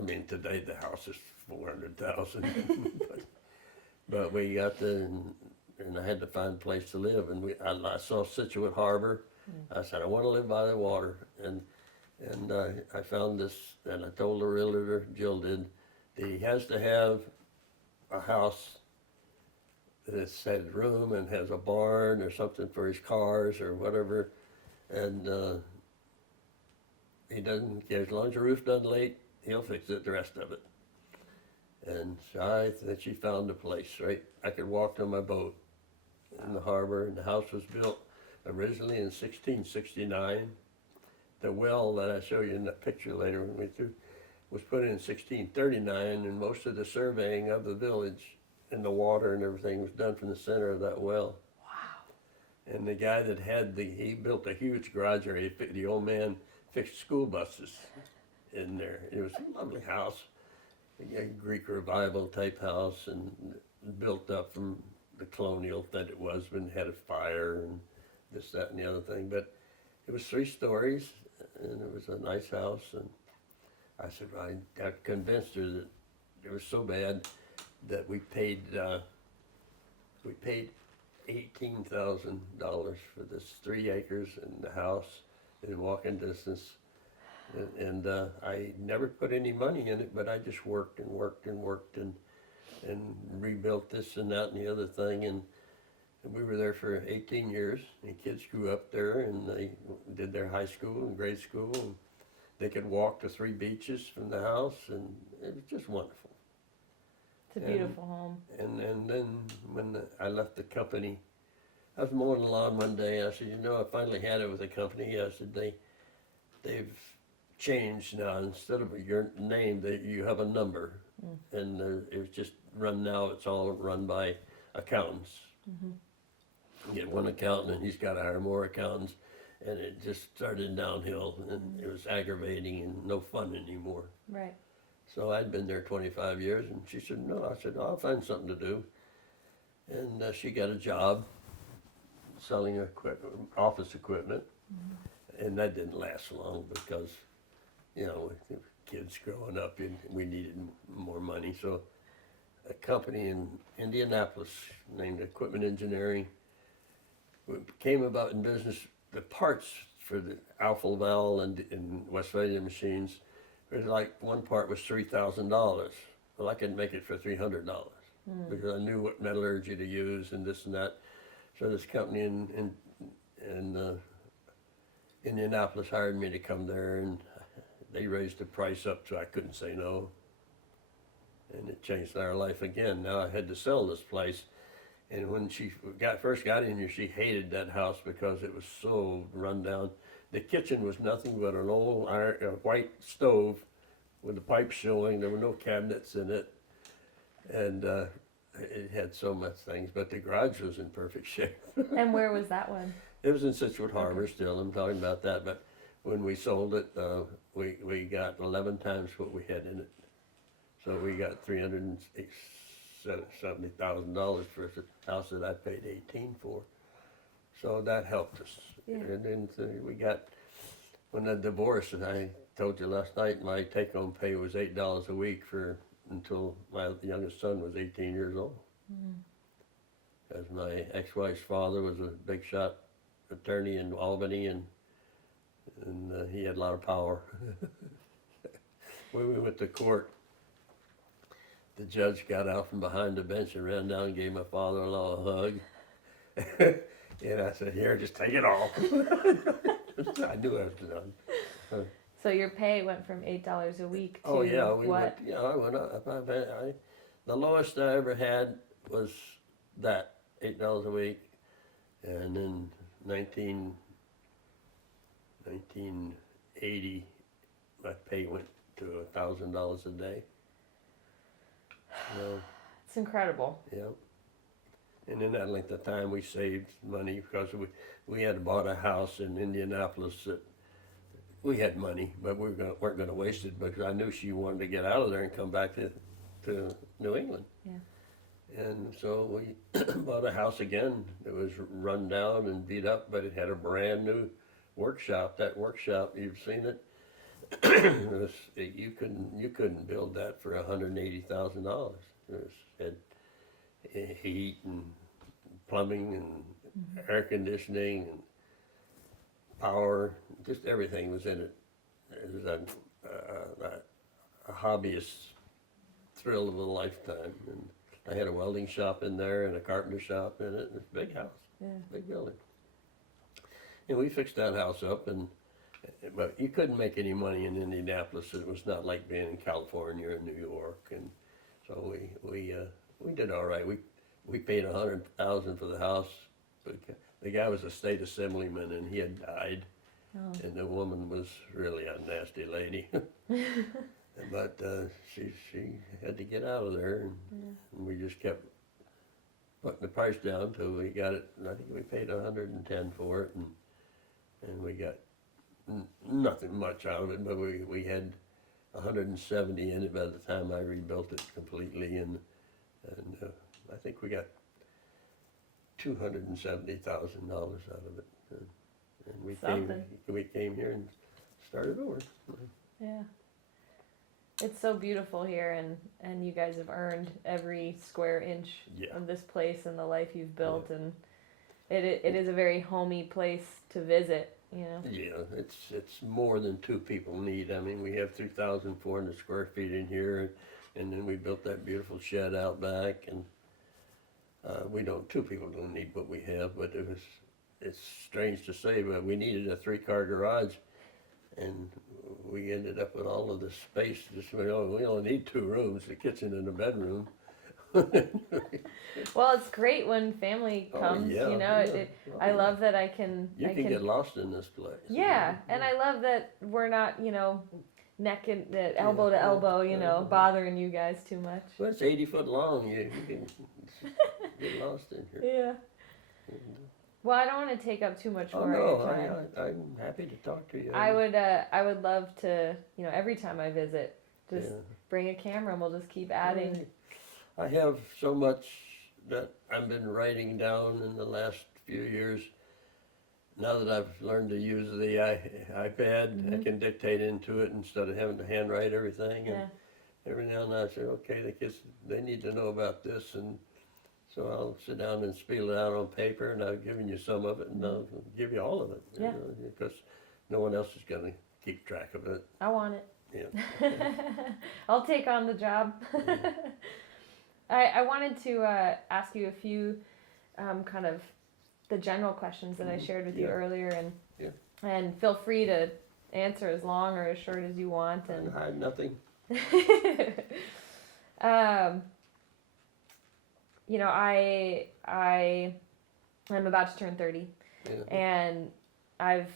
I mean, today the house is 400,000. But we got and I had to find a place to live, and I saw Situate Harbor. I said, I want to live by the water, and I found this, and I told the realtor, Jill did, that he has to have a house that's had a room and has a barn or something for his cars or whatever, and he doesn't care, as long as the roof doesn't leak, he'll fix it, the rest of it. And so then she found a place, right? I could walk to my boat in the harbor, and the house was built originally in 1669. The well that I show you in the picture later when we through was put in 1639, and most of the surveying of the village and the water and everything was done from the center of that well. Wow. And the guy that he built a huge garage area. The old man fixed school buses in there. It was a lovely house, a Greek revival type house, and built up from the colonial that it was, when it had a fire and this, that, and the other thing. But it was 3 stories, and it was a nice house. And I said, well, I got convinced her that it was so bad that we paid $18,000 for this 3 acres and the house in walking distance. And I never put any money in it, but I just worked and worked and worked and rebuilt this and that and the other thing. And we were there for 18 years. And kids grew up there, and they did their high school and grade school. And they could walk to 3 beaches from the house, and it was just wonderful. It's a beautiful home. And then when I left the company, I was mowing the lawn one day. I said, you know, I finally had it with the company. I said, they've changed now. Instead of your name, you have a number. And it was just run now. It's all run by accountants. You get one accountant, and he's got to hire more accountants. And it just started downhill, and it was aggravating and no fun anymore. Right. So I'd been there 25 years, and she said, no. I said, I'll find something to do. And she got a job selling office equipment, and that didn't last long because, you know, kids growing up, and we needed more money. So a company in Indianapolis named Equipment Engineering came about in business. The parts for the Alfa Laval and Westphalia machines, it was like one part was $3,000. Well, I could make it for $300 because I knew what metallurgy to use and this and that. So this company in Indianapolis hired me to come there, and they raised the price up so I couldn't say no. And it changed our life again. Now I had to sell this place. And when she first got in here, she hated that house because it was so run down. The kitchen was nothing but an old white stove with the pipes showing. There were no cabinets in it. And it had so much things, but the garage was in perfect shape. And where was that one? It was in Situate Harbor still. I'm talking about that. But when we sold it, we got 11 times what we had in it. So we got $370,000 for a house that I paid $18,000 for. So that helped us. Yeah. And then we got, when the divorce, and I told you last night, my take-home pay was $8 a week until my youngest son was 18 years old. As my ex-wife's father was a big shot attorney in Albany, and he had a lot of power. When we went to court, the judge got out from behind the bench and ran down and gave my father-in-law a hug. And I said, here, just take it all. I knew I was done. So your pay went from $8 a week to Oh yeah, what? I went up. The lowest I ever had was that, $8 a week. And then 1980, my pay went to $1,000 a day. It's incredible. Yeah. And in that length of time, we saved money because we had bought a house in Indianapolis that we had money, but we weren't going to waste it because I knew she wanted to get out of there and come back to New England. Yeah. And so we bought a house again. It was run down and beat up, but it had a brand new workshop. That workshop, you've seen it. you couldn't build that for $180,000. It had heat and plumbing and air conditioning and power, just everything was in it. It was a hobbyist thrill of a lifetime. And I had a welding shop in there and a carpenter shop in it, and it's a big house, Yeah. big building. And we fixed that house up, but you couldn't make any money in Indianapolis. It was not like being in California or New York, and so we did all right. We paid $100,000 for the house. But the guy was a state assemblyman, and he had died, Oh. and the woman was really a nasty lady. But she had to get out of there, and we just kept putting the price down till we got it. I think we paid $110 for it, and we got nothing much out of it, but we had 170 in it by the time I rebuilt it completely, and I think we got $270,000 out of it, and we came here and started over. Yeah. It's so beautiful here, and you guys have earned every square inch Yeah. of this place and the life you've built, and it is a very homey place to visit, you know. Yeah, it's more than two people need. I mean, we have 2,400 square feet in here, and then we built that beautiful shed out back, and two people don't need what we have, but it's strange to say, but we needed a 3-car garage, and we ended up with all of this space. We only need 2 rooms, the kitchen and the bedroom. Well, it's great when family comes, yeah, you know. yeah. I love that I can. You can get lost in this place. Yeah, and I love that we're not, you know, neck and elbow to Yeah, elbow, you know, yeah. bothering you guys too much. Well, it's 80 foot long. You can get lost in here. Yeah. Well, I don't want to take up too much Oh more no, of your time. I'm happy to talk to you. I would love to, you know, every time I visit, just Yeah. bring a camera and we'll just keep adding. I have so much that I've been writing down in the last few years. Now that I've learned to use the iPad, I can dictate into it instead of having to handwrite everything. And Yeah. every now and then I say, okay, the kids, they need to know about this. And so I'll sit down and spiel it out on paper, and I've given you some of it, and I'll give you all of it. Yeah. Because no one else is going to keep track of it. I want it. Yeah. I'll take on the job. I wanted to ask you a few kind of the general questions that I shared with you Yeah. earlier, Yeah. and feel free to answer as long or as short as you want. And I hide nothing. you know, I'm about to turn 30, Yeah. and I've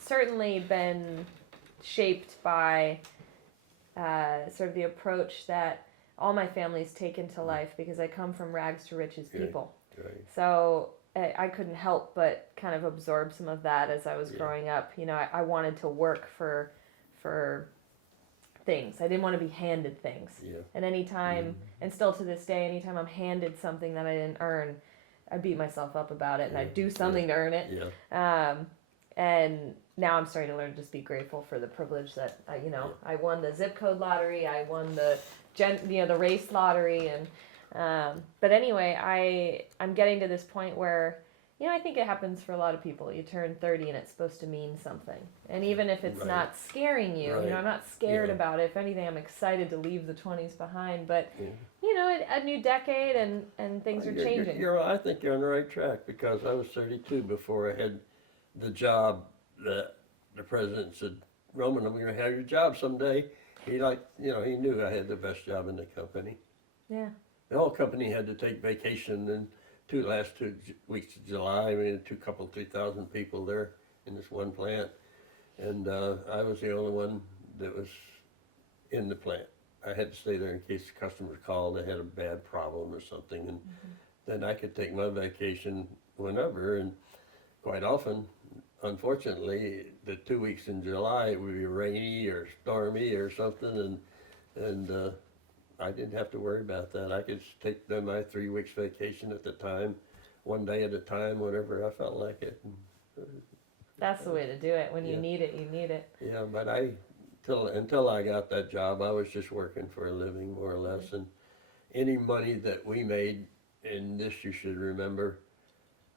certainly been shaped by sort of the approach that all my family's taken to life, because I come from rags to riches Right. people. Right. So I couldn't help but kind of absorb some of that as I was Yeah. growing up. You know, I wanted to work for things. I didn't want to be handed things. Yeah. And anytime, and still to this day, anytime I'm handed something that I didn't earn, I beat myself up about it, and I Yeah. do something to earn it. Yeah. And now I'm starting to learn to just be grateful for the privilege that I won the zip code lottery, I won the the race lottery, and but anyway, I'm getting to this point where I think it happens for a lot of people. You turn 30 and it's supposed to mean something, and even if it's Right. not scaring you, Right. I'm not scared Yeah. about it. If anything, I'm excited to leave the 20s behind. But Yeah. a new decade and things are changing. I think you're on the right track, because I was 32 before I had the job that the president said, Roman, I'm going to have your job someday. He he knew I had the best job in the company. Yeah. The whole company had to take vacation in last 2 weeks of July. We had 3,000 people there in this one plant. And I was the only one that was in the plant. I had to stay there in case the customers called, they had a bad problem or something. And then I could take my vacation whenever. And quite often, unfortunately, the 2 weeks in July would be rainy or stormy or something, and I didn't have to worry about that. I could just take my 3 weeks vacation at the time, one day at a time, whenever I felt like it. And That's the way to do it. When you Yeah. need it, you need it. Yeah, but until I got that job, I was just working for a living, more or less, and any money that we made, and this you should remember,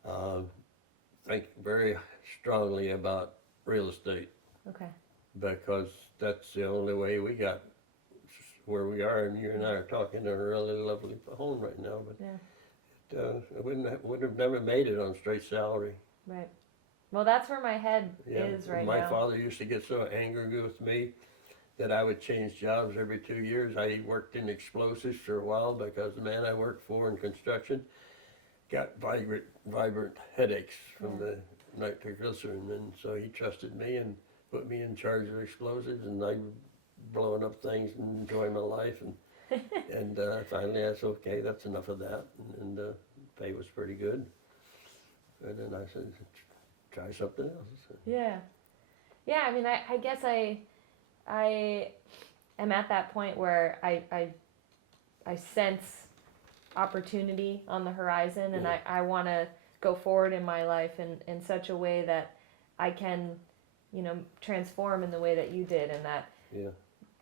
uh, think very strongly about real estate, Okay. because that's the only way we got where we are, and you and I are talking in a really lovely home right now, but Yeah. I would have never made it on straight salary. Right. Well, that's where my head Yeah, is right my now. father used to get so angry with me that I would change jobs every 2 years. I worked in explosives for a while because the man I worked for in construction got vibrant headaches from the nitroglycerin, and so he trusted me and put me in charge of explosives, and I was blowing up things and enjoying my life, and finally I said, okay, that's enough of that, and pay was pretty good, and then I said, try something else. Yeah. Yeah, I mean, I guess I am at that point where I sense opportunity on the horizon, and Yeah. I want to go forward in my life in such a way that I can, transform in the way that you did, and Yeah.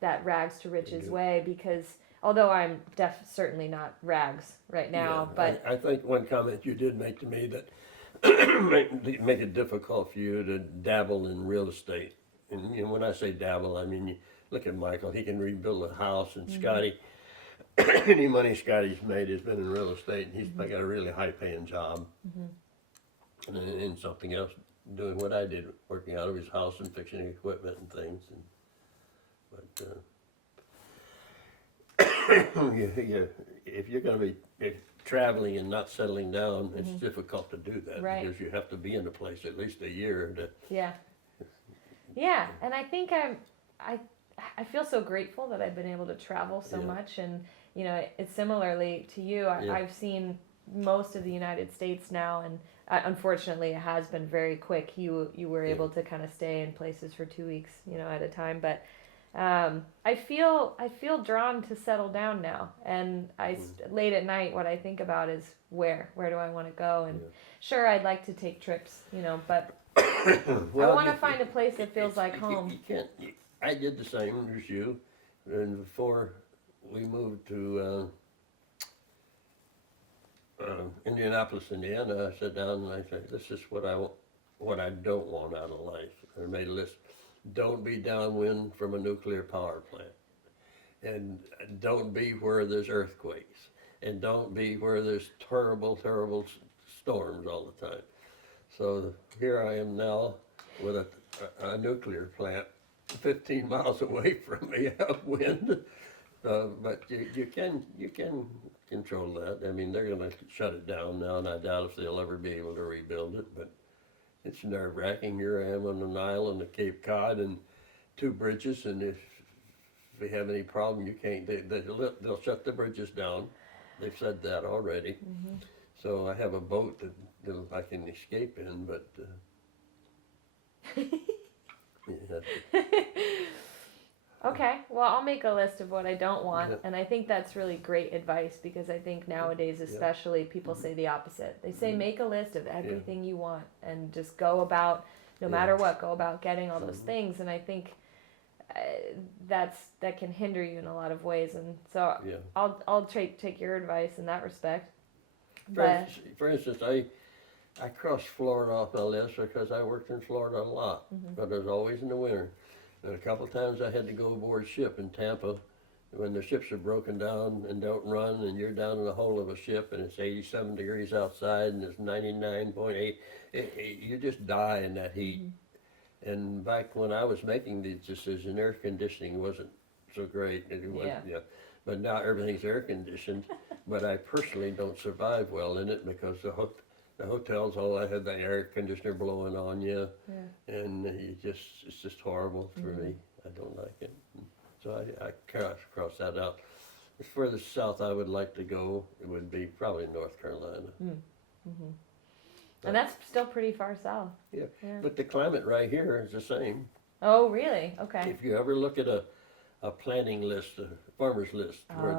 that rags to riches good. way, because although I'm certainly not rags right now, Yeah, but I think one comment you did make to me that make it difficult for you to dabble in real estate. And when I say dabble, I mean, you look at Michael, he can rebuild a house, and Scotty, any money Scotty's made has been in real estate, and he's got a really high paying job. And in something else, doing what I did, working out of his house and fixing equipment and things. If you're going to be traveling and not settling down, it's difficult to do that, Right. because you have to be in a place at least a year to. yeah, and I think I feel so grateful that I've been able to travel so Yeah. much, and it's similarly to you. Yeah. I've seen most of the United States now, and unfortunately, it has been very quick. You were Yeah. able to kind of stay in places for 2 weeks, at a time, but. I feel drawn to settle down now, and late at night, what I think about is where do I want to go, and Yeah. sure, I'd like to take trips, but Well, I want to you- find a place that feels like you- home. You can't. I did the same as you, and before we moved to Indianapolis, Indiana, I sat down and I said, "This is what I don't want out of life." I made a list. Don't be downwind from a nuclear power plant, and don't be where there's earthquakes, and don't be where there's terrible, terrible storms all the time. So here I am now with a nuclear plant 15 miles away from me, upwind. But you can control that. I mean, they're going to shut it down now, and I doubt if they'll ever be able to rebuild it. But it's nerve-wracking. Here I am on an island of Cape Cod and 2 bridges, and if we have any problem, you can't. They'll shut the bridges down. They've said that already. So I have a boat that I can escape in, but yeah, Okay, well, I'll make a list of what I don't want, Yeah. and I think that's really great advice, because I think nowadays, especially, people say the opposite. They say make a list of everything you want and just go about, no Yeah. matter what, go about getting all those things. And I think that can hinder you in a lot of ways. And so yeah. I'll take your advice in that respect. For instance, I crossed Florida off my list because I worked in Florida a lot, but it was always in the winter. And a couple of times I had to go aboard ship in Tampa when the ships are broken down and don't run, and you're down in the hull of a ship and it's 87 degrees outside and it's 99.8. You just die in that heat. And back when I was making these decisions, air conditioning wasn't so great. It wasn't, Yeah. But now everything's air conditioned. But I personally don't survive well in it because the hotels all I had the air conditioner blowing on you, and it's just horrible for me. I don't like it. So I cross that out. As furthest south I would like to go, it would be probably North Carolina. And that's still pretty far south. Yeah. Yeah. But the climate right here is the same. Oh, really? Okay. If you ever look at a planting list, a farmer's list, where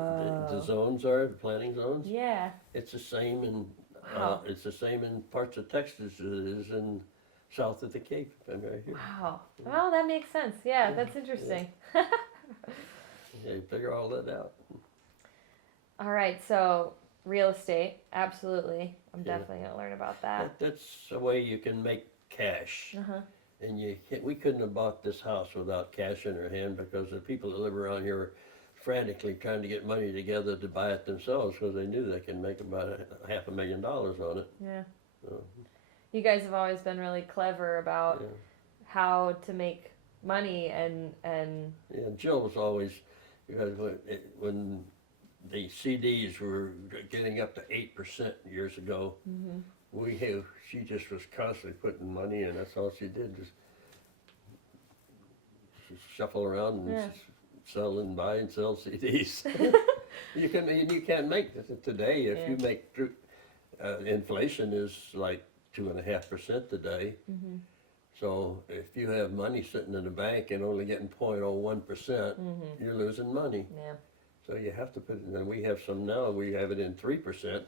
the zones are, the planting zones, Yeah. it's the same in Wow. it's the same in parts of Texas as it is in south of the Cape, and right here. Wow. Well, that makes sense. Yeah, that's interesting. Yeah, you figure all that out. All right, so real estate, absolutely. I'm Yeah. definitely gonna learn about that. That's a way you can make cash. Uh-huh. And we couldn't have bought this house without cash in our hand because the people that live around here are frantically trying to get money together to buy it themselves because they knew they can make about $500,000 on it. Yeah. So, You guys have always been really clever about yeah. how to make money and Yeah, Jill was always, because when the CDs were getting up to 8% years ago, she just was constantly putting money in. That's all she did, just shuffle around and Yeah. sell and buy and sell CDs. You can't make this today. If you make inflation is like 2.5% today. So if you have money sitting in the bank and only getting 0.01%, you're losing money. yeah. So you have to put it, and we have some now, we have it in 3%,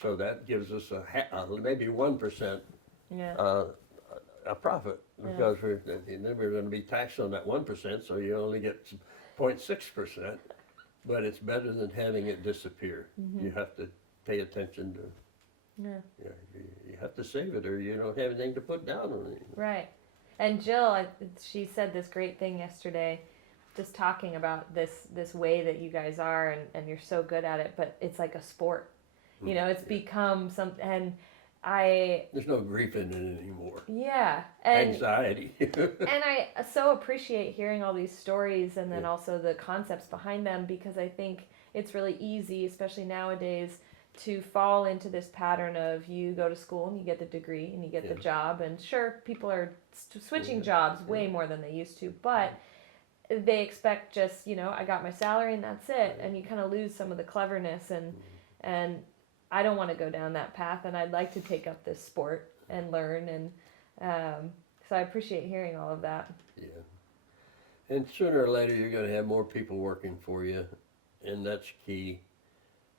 so that gives us maybe 1% Yeah. a profit, because then we're gonna be taxed on that 1%, so you only get 0.6%, but it's better than having it disappear. You have to pay attention to, Yeah. you have to save it or you don't have anything to put down on it. Right. And Jill, she said this great thing yesterday, just talking about this way that you guys are, and you're so good at it, but it's like a sport. You know, it's become some, and There's no grief in it anymore. yeah, and Anxiety. and I so appreciate hearing all these stories and then also the concepts behind them, because I think it's really easy, especially nowadays, to fall into this pattern of you go to school and you get the degree and you get the job, and sure, people are switching jobs way more than they used to, but they expect just, I got my salary and that's it, and you kind of lose some of the cleverness, and I don't want to go down that path, and I'd like to take up this sport and learn, and so I appreciate hearing all of that. Yeah. And sooner or later, you're going to have more people working for you, and that's key.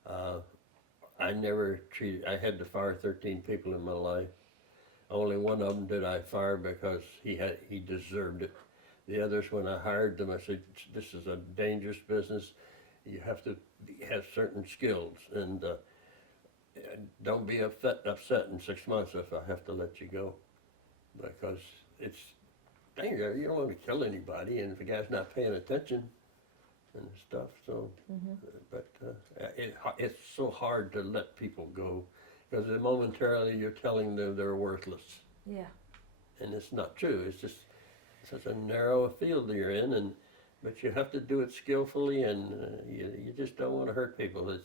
I had to fire 13 people in my life. Only one of them did I fire because he deserved it. The others, when I hired them, I said, this is a dangerous business. You have to have certain skills, and don't be upset in 6 months if I have to let you go, because it's dangerous. You don't want to kill anybody, and if the guy's not paying attention and stuff. So, but it's so hard to let people go, because momentarily you're telling them they're worthless, Yeah. and it's not true. It's just such a narrow field that you're in, but you have to do it skillfully, and you just don't want to hurt people.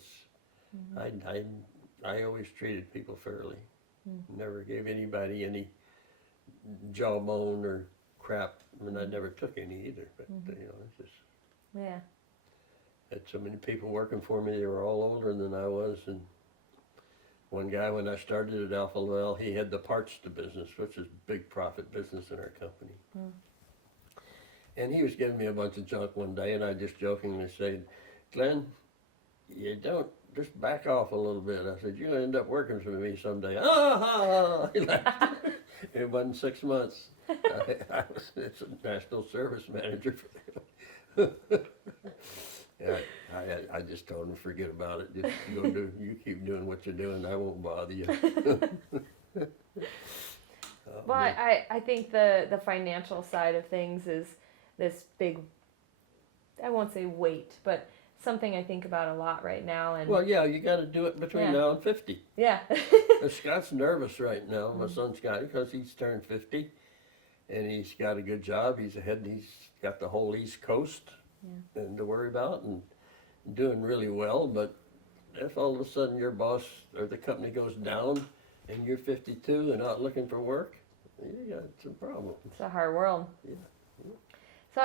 I always treated people fairly. Never gave anybody any jawbone or crap. I mean, I never took any either. But it's just Yeah. had so many people working for me. They were all older than I was, and one guy, when I started at Alpha Laval, he had the parts to business, which is big profit business in our company. And he was giving me a bunch of junk one day, and I just jokingly said, Glenn, you don't, just back off a little bit. I said, you'll end up working for me someday. He laughed. It wasn't 6 months. It's a national service manager for them. I just told him, forget about it. Just you keep doing what you're doing. I won't bother you. Well, I think the financial side of things is this big, I won't say weight, but something I think about a lot right now. And well, yeah, you got to do it between now and 50. Yeah. Scott's nervous right now, my son Scotty, because he's turned 50, and he's got a good job. He's got the whole East Coast and to worry about, and doing really well. But if all of a sudden your boss or the company goes down and you're 52 and not looking for work, you got some problem. It's a hard world. Yeah. So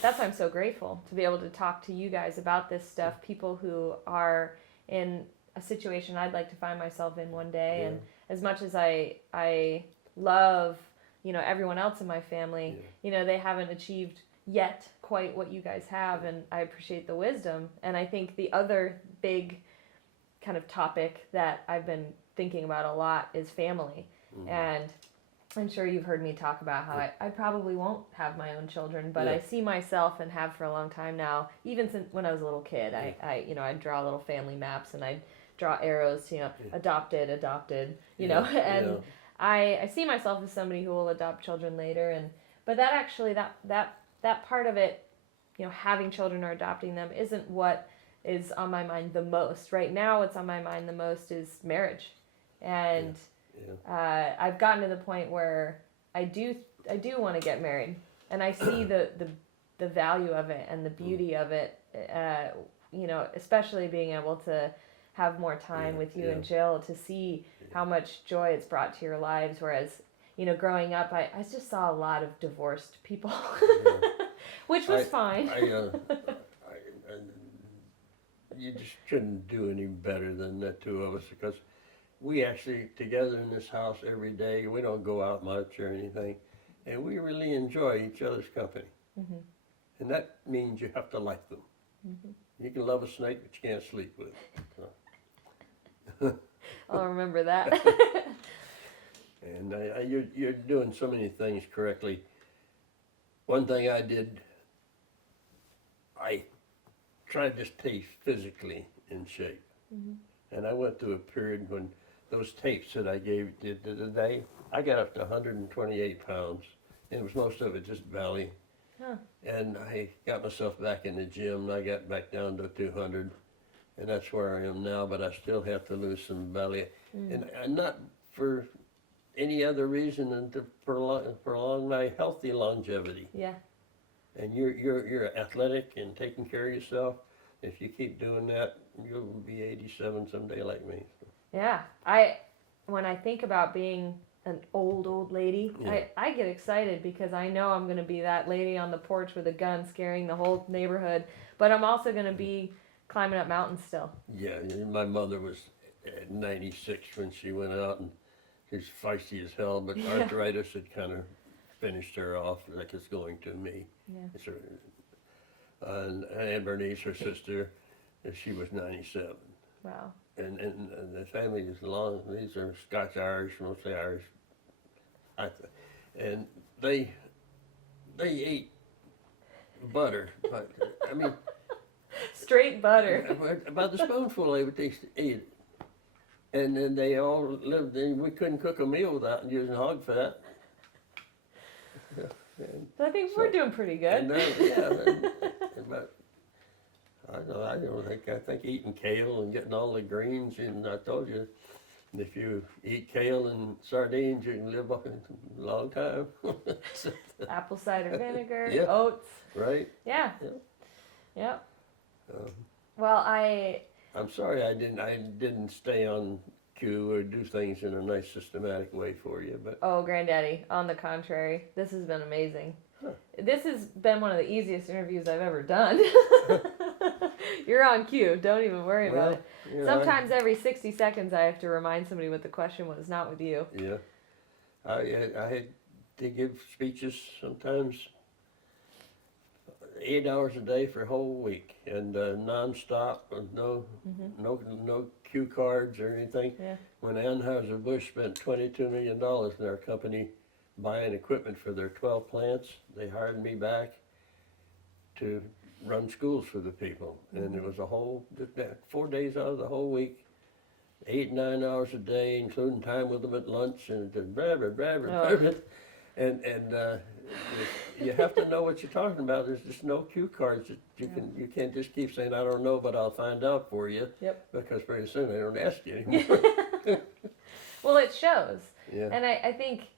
that's why I'm so grateful to be able to talk to you guys about this stuff, people who are in a situation I'd like to find myself in one day. Yeah. And as much as I love, everyone else in my family, they haven't achieved yet quite what you guys have, and I appreciate the wisdom. And I think the other big kind of topic that I've been thinking about a lot is family. And I'm sure you've heard me talk about how I probably won't have my own children, but Yeah. I see myself and have for a long time now, even since when I was a little kid, I'd draw little family maps and I'd draw arrows to, adopted, Yeah, and yeah. I see myself as somebody who will adopt children later. And, but that actually, that part of it, having children or adopting them isn't what is on my mind the most. Right now, what's on my mind the most is marriage. And Yeah. I've gotten to the point where I do want to get married, and I see the value of it and the beauty of it. Especially being able to have more time Yeah, with you yeah. and Jill to see how much joy it's brought to your lives. Whereas, growing up, I just saw a lot of divorced people, Yeah. which was fine. You just shouldn't do any better than the two of us, because we actually together in this house every day. We don't go out much or anything, and we really enjoy each other's company. Mhm. And that means you have to like them. Mhm. You can love a snake, but you can't sleep with it. So. I'll remember that. And you're doing so many things correctly. One thing I did, I tried to stay physically in shape. Mhm. And I went through a period when those tapes that I gave you the day, I got up to 128 pounds. And it was most of it just belly. Huh. And I got myself back in the gym, and I got back down to 200. And that's where I am now, but I still have to lose some belly. Mm. And not for any other reason than to prolong my healthy longevity. Yeah. And you're athletic and taking care of yourself. If you keep doing that, you'll be 87 someday like me. Yeah. When I think about being an old lady, Yeah. I get excited because I know I'm going to be that lady on the porch with a gun scaring the whole neighborhood, but I'm also going to be climbing up mountains still. Yeah, my mother was at 96 when she went out, and she's feisty as hell, but Yeah. arthritis had kind of finished her off like it's going to me. Yeah. It's her, and Aunt Bernice, her sister, she was 97. Wow. And the family is long. These are Scotch Irish, mostly Irish. And they ate butter, but I mean, Straight butter. about the spoonful they would ate it. And then they all lived. And we couldn't cook a meal without using hog fat. And, So I think we're doing pretty good. but I think eating kale and getting all the greens, and I told you, if you eat kale and sardines, you can live a long time. Apple cider vinegar, Yeah. oats. Right? Yeah. Yeah. Yep. Um, Well, I'm sorry I didn't stay on cue or do things in a nice systematic way for you, but Granddaddy, on the contrary, this has been amazing. Huh. This has been one of the easiest interviews I've ever done. You're on cue. Don't even worry about it. you know, Sometimes every 60 seconds I have to remind somebody what the question was, not with you. Yeah, I had to give speeches sometimes 8 hours a day for a whole week, and nonstop, with no cue cards or anything. Yeah. When Anheuser-Busch spent $22 million in our company buying equipment for their 12 plants, they hired me back to run schools for the people, and it was a whole 4 days out of the whole week, 8, 9 hours a day, including time with them at lunch, and just blah, blah, blah, blah, blah. And you have to know what you're talking about. There's just no cue cards that you can't just keep saying, I don't know, but I'll find out for you. Yep. Because pretty soon they don't ask you anymore. Well, it shows. Yeah. And I think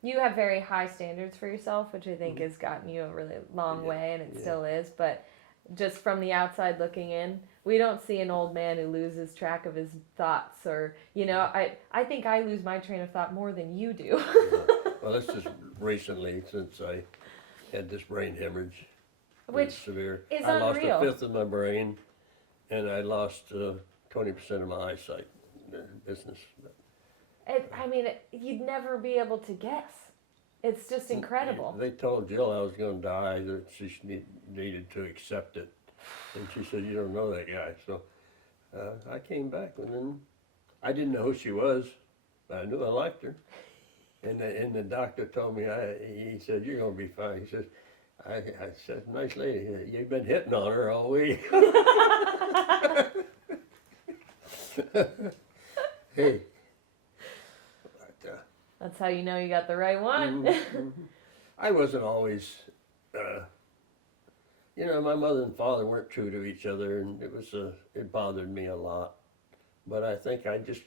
you have very high standards for yourself, which I think has gotten you a really long Yeah, way, and it yeah. still is. But just from the outside looking in, we don't see an old man who loses track of his thoughts, or I think I lose my train of thought more than you do. Well, it's just recently since I had this brain hemorrhage. It was Which severe. is I lost unreal. a fifth of my brain, and I lost 20% of my eyesight business. You'd never be able to guess. It's just incredible. They told Jill I was going to die, that she needed to accept it. And she said, you don't know that guy. So I came back, and then I didn't know who she was, but I knew I liked her. And the doctor told me, he said, you're gonna be fine. He says, I said, nice lady, you've been hitting on her all week. Hey. But, That's how you know you got the right one. I wasn't always, my mother and father weren't true to each other, and it bothered me a lot. But I think I just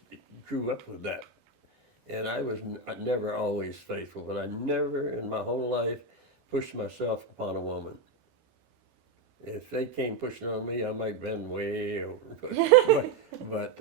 grew up with that. And I was never always faithful, but I never in my whole life pushed myself upon a woman. If they came pushing on me, I might bend way over. But